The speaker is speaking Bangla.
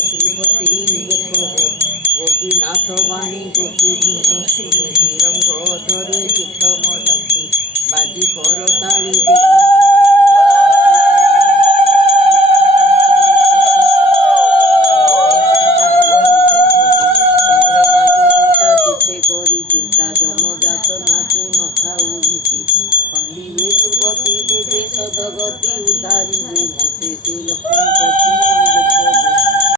শ্রীমতী গোপীনাথ বাণী গোপীবৃন্দ শুনে শ্রীরঙ্গ ধরে চিত্তমদান্তি বাজি করতালি